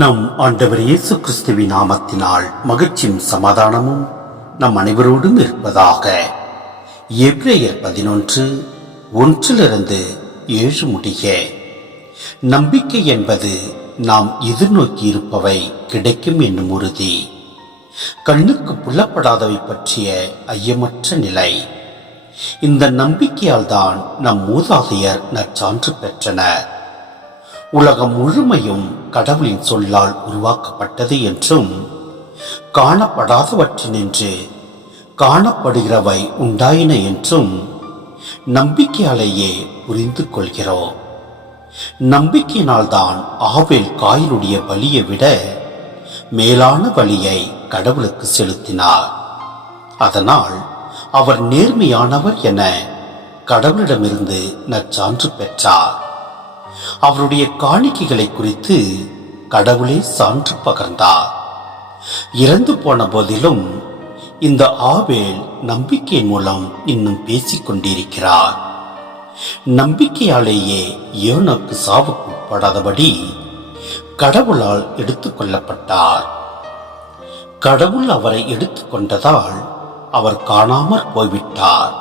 நம் ஆண்டவர் இயேசு கிறிஸ்துவின் நாமத்தினால் மகிழ்ச்சியும் சமாதானமும் நம் அனைவரோடும் இருப்பதாக. எபிரேயர் 11:1-7 முடிய. நம்பிக்கை என்பது நாம் எதிர்நோக்கி இருப்பவை கிடைக்கும் என்னும் உறுதி, கண்ணுக்கு புலப்படாதவை பற்றிய ஐயமற்ற நிலை. இந்த நம்பிக்கையால் தான் நம் மூதாதையர் நற்சான்று பெற்றனர். உலகம் முழுமையும் கடவுளின் சொல்லால் உருவாக்கப்பட்டது என்றும், காணப்படாதவற்றினின்று காணப்படுகிறவை உண்டாயின என்றும் நம்பிக்கையாலேயே புரிந்து கொள்கிறோம். நம்பிக்கையினால்தான் ஆபேல் காயினுடைய பலியை விட மேலான பலியை கடவுளுக்கு செலுத்தினார். அதனால் அவர் நேர்மையானவர் என கடவுளிடமிருந்து நற்சான்று பெற்றார். அவருடைய காணிக்கைகளை குறித்து கடவுளே சான்று பகர்ந்தார். இறந்து போன போதிலும் இந்த ஆபேல் நம்பிக்கையின் மூலம் இன்னும் பேசிக் கொண்டிருக்கிறார். நம்பிக்கையாலேயே ஏனோக்கு சாவுக்கு உட்படாதபடி கடவுளால் எடுத்துக்கொள்ளப்பட்டார். கடவுள் அவரை எடுத்துக்கொண்டதால் அவர் காணாமற் போய்விட்டார்.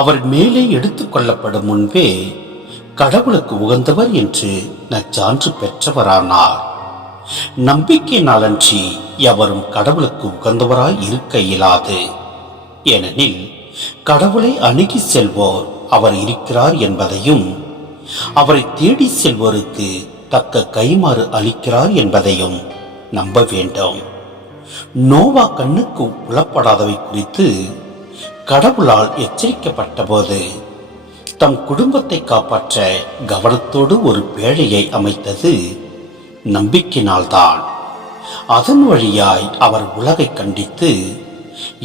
அவர் மேலே எடுத்துக்கொள்ளப்படும் முன்பே கடவுளுக்கு உகந்தவர் என்று நற்சான்று பெற்றவரானார். நம்பிக்கையினாலன்றி எவரும் கடவுளுக்கு உகந்தவராய் இருக்க இயலாது. ஏனெனில் கடவுளை அணுகி செல்வோர் அவர் இருக்கிறார் என்பதையும், அவரை தேடி செல்வோருக்கு தக்க கைமாறு அளிக்கிறார் என்பதையும் நம்ப வேண்டும். நோவா கண்ணுக்கு புலப்படாதவை குறித்து கடவுளால் எச்சரிக்கப்பட்ட போது தம் குடும்பத்தை காப்பாற்ற கவனத்தோடு ஒரு பேழையை அமைத்தது நம்பிக்கையினால்தான். அதன் வழியாய் அவர் உலகை கண்டித்து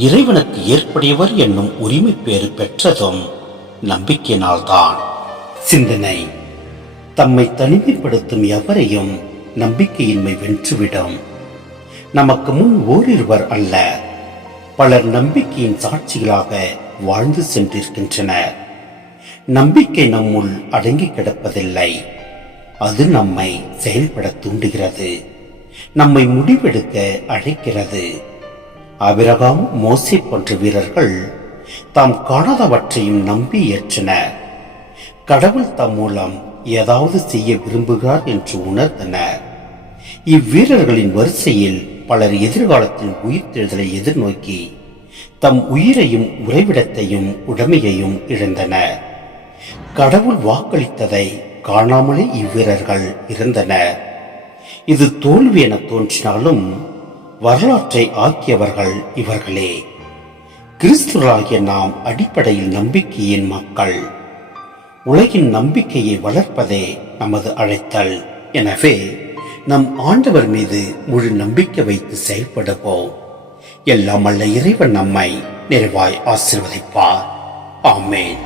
இறைவனுக்கு ஏற்புடையவர் என்னும் உரிமை பேறு பெற்றதும் நம்பிக்கையினால்தான். சிந்தனை: தம்மை தனிமைப்படுத்தும் எவரையும் நம்பிக்கையின்மை வென்றுவிடும். நமக்கு முன் ஓரிருவர் அல்ல, பலர் நம்பிக்கையின் சாட்சிகளாக வாழ்ந்து சென்றிருக்கின்றனர். நம்பிக்கை நம்முள் அடங்கி கிடப்பதில்லை. அது நம்மை செயல்பட தூண்டுகிறது, நம்மை முடிவெடுக்க அழைக்கிறது. ஆபிரகாம், மோசே போன்ற வீரர்கள் தாம் காணாதவற்றையும் நம்பி ஏற்றனர். கடவுள் தம் மூலம் ஏதாவது செய்ய விரும்புகிறார் என்று உணர்ந்தனர். இவ்வீரர்களின் வரிசையில் பலர் எதிர்காலத்தில் உயிர்த்தெழுதலை எதிர்நோக்கி தம் உயிரையும் உறைவிடத்தையும் உடைமையையும் இழந்தனர். கடவுள் வாக்களித்ததை காணாமலே இவ்வீரர்கள் இருந்தனர். இது தோல்வி என தோன்றினாலும் வரலாற்றை ஆக்கியவர்கள் இவர்களே. கிறிஸ்துவராகிய நாம் அடிப்படையில் நம்பிக்கையின் மக்கள். உலகின் நம்பிக்கையை வளர்ப்பதே நமது அழைத்தல். எனவே நம் ஆண்டவர் மீது முழு நம்பிக்கை வைத்து செயல்படுவோம். எல்லாம் வல்ல இறைவன் நம்மை நிறைவாய் ஆசீர்வதிப்பார். ஆமென்.